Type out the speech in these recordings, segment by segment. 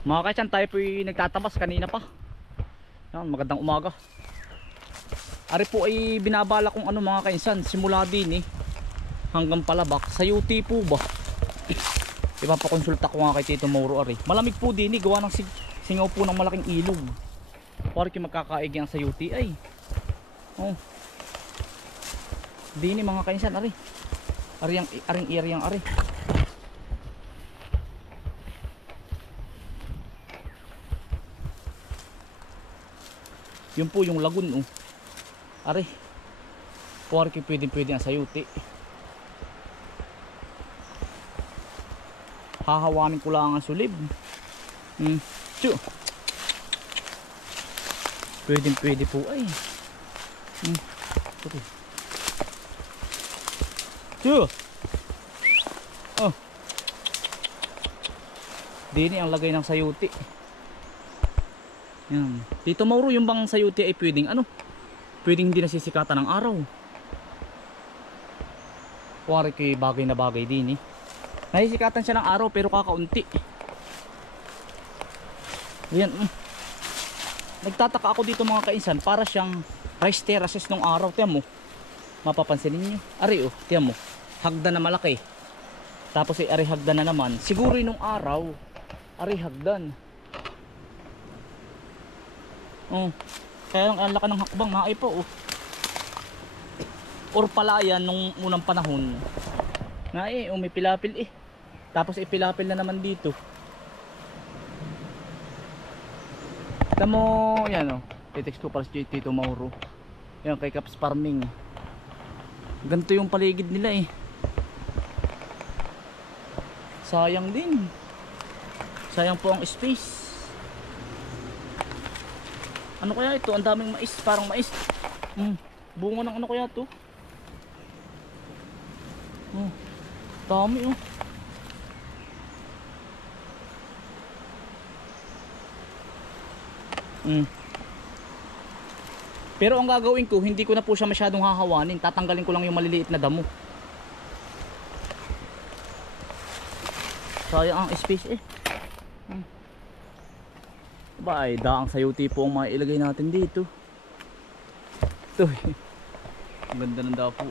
Mga kainsan, tayo po nagtatabas kanina pa. Yan, magandang umaga. Ari po ay binabala kong ano mga kainsan, simula din hanggang palabak. Sa UT po ba? Ipapakonsulta ko nga kay Tito Mauro ari. Malamig po din gawa ng singaw po ng malaking ilog. Parang magkakaig yan sa UT ay. Oh. Dini mga kainsan ari. Aring area ari. Yun po yung lagoon Ari. Parang pwede ang sayuti. Hahawanin ko lang ang sulib. Tsu. Pwede po ay. Okay. Tsu. Oh. Dini ang lagay ng sayuti. Yan. Tito Mauro, yung bang sayuti ay pwedeng hindi nasisikatan ng araw. Kuwari kay bagay na bagay din nasisikatan siya ng araw pero kakaunti. Yan. Nagtataka ako dito mga kainsan, para siyang rice terraces nung araw. Tiyan mo, mapapansin ninyo. Ari tiyan mo, hagdan na malaki. Tapos ay ari hagdan na naman. Siguro nung araw, ari hagdan. Kaya ang laka ng hakbang na po or palayan nung unang panahon na may pilapil tapos ipilapil na naman dito. Tamo yan titext ko para si Tito Mauro yan kay Caps Farming. Ganito yung paligid nila sayang din, sayang po ang space. Ano kaya ito? Ang daming mais, parang mais. Bunga ng ano kaya ito? Dami Pero ang gagawin ko, hindi ko na po siya masyadong hahawanin. Tatanggalin ko lang yung maliliit na damo. Sayang ang space ba ay daang sayuti po ang mailagay natin dito. Ito ang ganda ng dapo.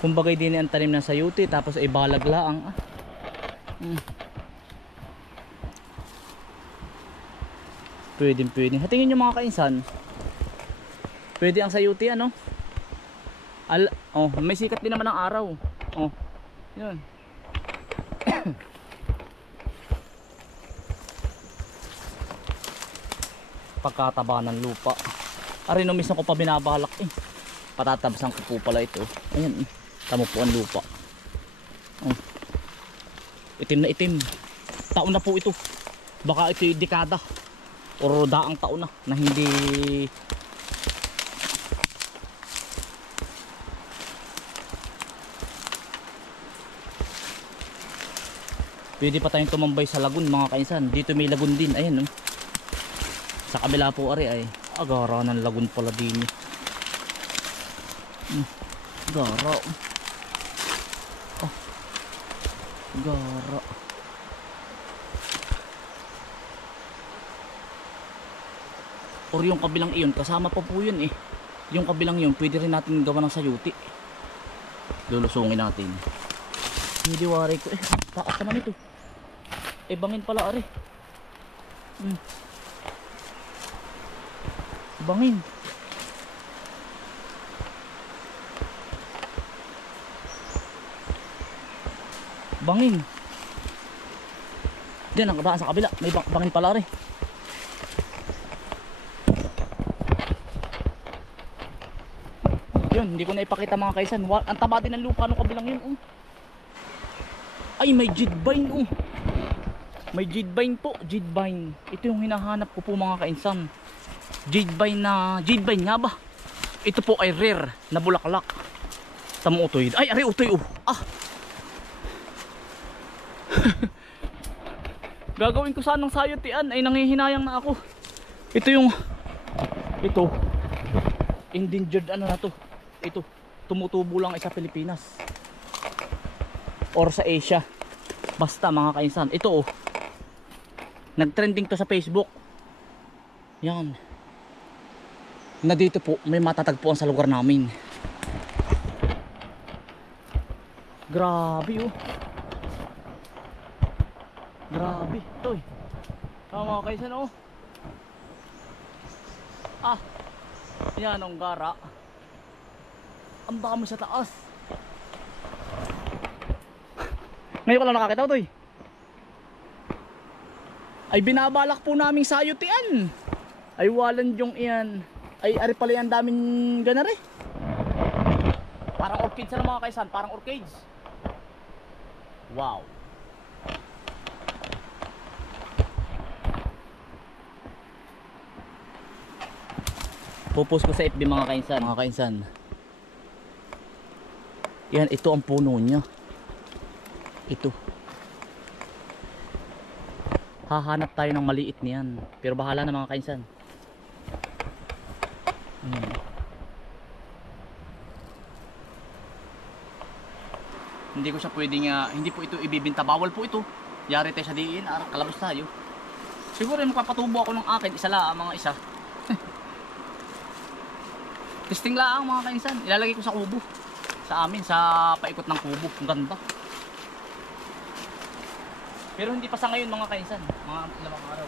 Kumbagay din ang tanim ng sayuti tapos ay balag laang pwede. Hatingin nyo mga kainsan, pwede ang sayuti may sikat din naman ng araw. Yun. Pagkataba ng lupa. Ari no minsan ko pa binabalak Patatabasan ko po pala ito. Ayan tamo po ang lupa. Itim na itim. Taon na po ito. Baka ito dekada o daang taon na hindi pwede pa tayong tumambay sa lagun mga kainsan. Dito may lagun din. Ayan sa kabila po ari ay agara ng lagun pala din. Gara. Gara. Or yung kabilang iyon kasama pa po yun Yung kabilang yun pwede rin natin gawa ng sayuti. Lulusungin natin. Hindi wari ko taas naman ito. Bangin pala ari. Bangin. Bangin. Diyan ang kabaan sa kabila. May bangin pala ari. Yun, hindi ko na ipakita mga kaisan. Ang taba din ng lupa ng kabilang yun Ay may jidvine May jidvine po, jidvine. Ito yung hinahanap ko po mga kainsan. Jidvine nga ba? Ito po ay rare na bulaklak. Tamo utoy. Ay, ari utoy Gagawin ko sanang sayutian ay nanghihinayang na ako. Ito endangered na to. ito, tumutubo lang sa Pilipinas or sa Asia. Basta mga kainsan, ito oh, nagtrending to sa Facebook. Yan, na dito po may matatagpuan sa lugar namin. Grabe oh, grabe ito eh. Mga kainsan oh, yan ang gara. Ang dami sa taas. Ngayon ko lang nakakita ito eh. Ay binabalak po naming sayutian. Ay walan yung iyan. Ay ari pala yan daming ganare. Parang orchids na mga kaisan. Parang orchids. Wow. Pupost ko sa FB mga kainsan. Mga kainsan, yan, ito ang puno niya. Ito. Hahanap tayo ng maliit niyan. Pero bahala na mga kainsan. Hindi ko siya pwedeng, hindi po ito ibibinta. Bawal po ito. Yari tayo sa diin, kalabas tayo. Siguro magpapatubo ako ng akin. Isa lang, mga isa. Testing lang mga kainsan. Ilalagay ko sa kubo. Sa amin, sa paikot ng kubo. Ang ganda. Pero hindi pa sa ngayon mga kainsan. Mga ilang araw.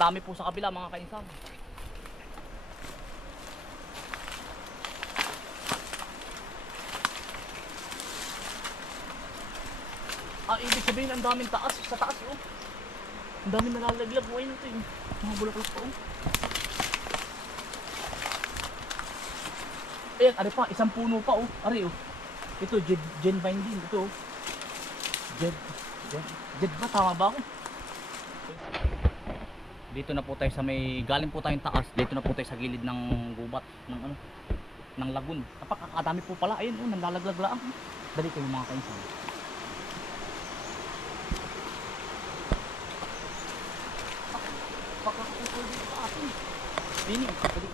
Dami po sa kabila mga kainsan. Ibig sabihin ang daming taas sa taas oh. Ang daming nalalaglag mo ayun ito eh. Mga bulaklak pa oh. Ayan, ari pa, isang puno pa oh. Ari oh. Ito genvine din ito oh. Jed ba tama ba ako? Dito na po tayo sa may, galing po tayong taas. Dito na po tayo sa gilid ng gubat ng ano, ng lagun. Napakadami po pala. Ayun, oh, nalalaglag lang. Dali kayo mga kainsan. Pagkakapul dito sa atin. Dini, dali.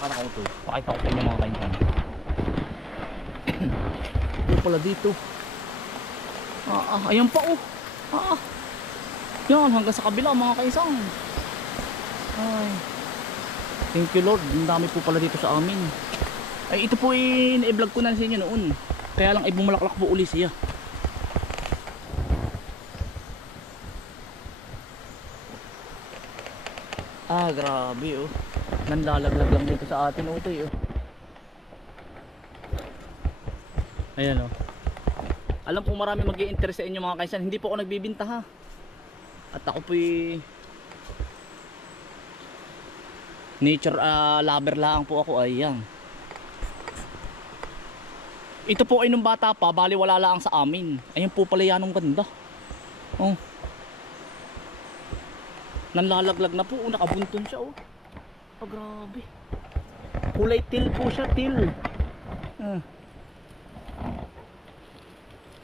Para ko ito. Pakita ko sa inyo mga kainsan. Pala dito. Ayan pa oh. Yan hanggang sa kabila mga kaisang. Ay. Thank you Lord. Ang dami po pala dito sa amin. Ay ito po i-vlog ko na sa inyo noon. Kaya lang ay bumalaklak po uli siya. Grabe oh. Nanlalaglag lang dito sa atin utoy oh. Ayan o. Alam po marami mag-i-interest sa inyo mga kaisan. Hindi po ako nagbibinta ha. At ako po nature lover lang po ako. Ayan. Ito po ay nung bata pa. Bali wala lang sa amin. Ayan po pala yan ang ganda. Oh. Nanlalaglag na po. Nakabuntun siya oh. Grabe. Kulay teal po siya. Teal.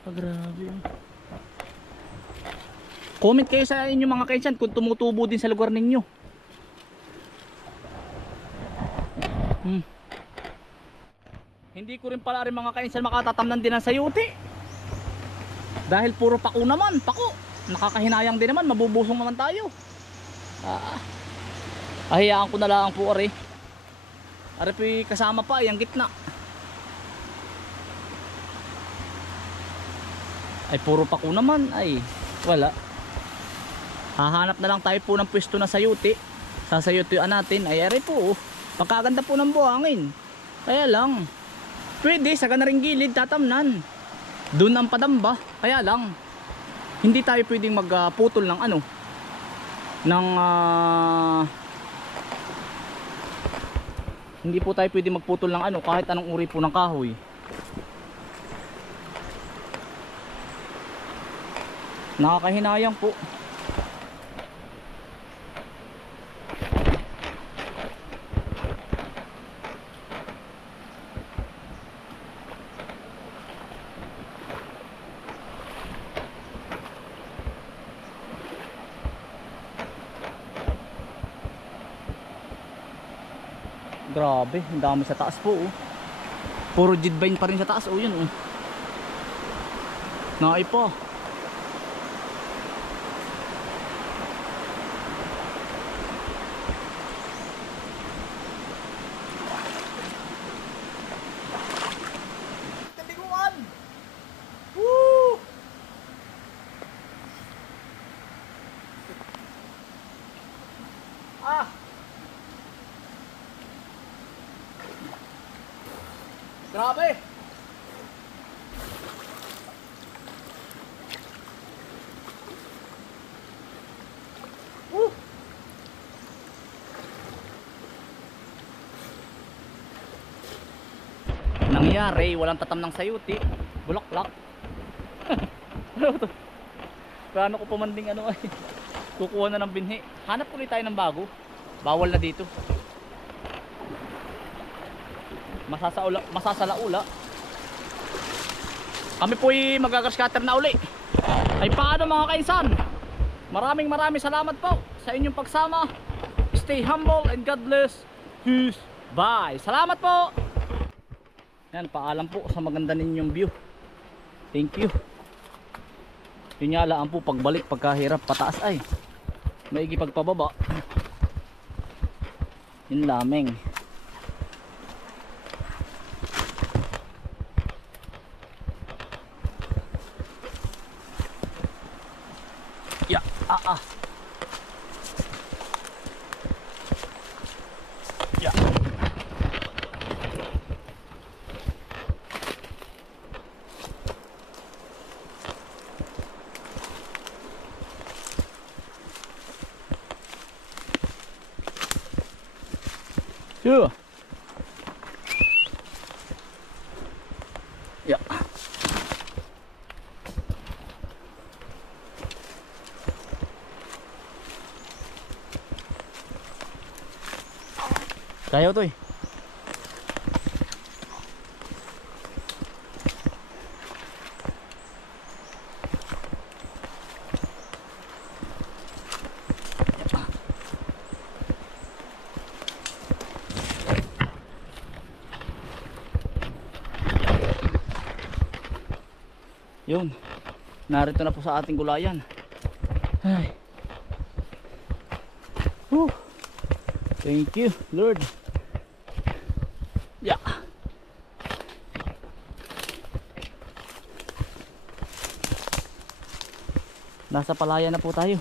Grabe. Comment kayo sa inyo mga kainsan kung tumutubo din sa lugar ninyo. Hindi ko rin pala rin mga kainsan makatatamnan din ng sayuti. Dahil puro pako naman, pako. Nakakahinayang din naman, mabubusong naman tayo. Ahiyaan ko na lang po ari. Ari po kasama pa, yung gitna. Ay puro pako naman, ay wala. Hahanap na lang tayo po ng pwesto na sayuti. Sasayutian natin, ay ari po. Pagkaganda po ng buhangin. Kaya lang, pwede sa kanaring gilid tatamnan. Doon ang padamba. Kaya lang, hindi tayo pwedeng magputol ng ano, ng Hindi po tayo pwede magputol ng ano, kahit anong uri po ng kahoy. Nakakahinayang po. Grabe, ang dami sa taas po oh. Puro jidvine pa rin sa taas oh, yun oh. Naay pa. Tibiguan. Woo! Ah. Grabe! Woo! Nangyari, walang tatam ng sayuti. Bulaklak. Ano to? Paano ko pumanding ano ay? Kukuha na ng binhi. Hanap ulit tayo ng bago. Bawal na dito. Masasalaula. Kami po'y magagascatter na uli. Ay paano mga kainsan? Maraming salamat po sa inyong pagsama. Stay humble and God bless. Peace. Bye. Salamat po. Yan, paalam po sa maganda ninyong view. Thank you. Yun nga lang po pagbalik pagkahirap pataas ay maigi pagpababa. Yun lamang. Ya, Ya. Sure. Ya. Kaya to eh. Yun, narito na po sa ating gulayan. Ay. Whew. Thank you Lord. Yeah. Nasa palayan na po tayo.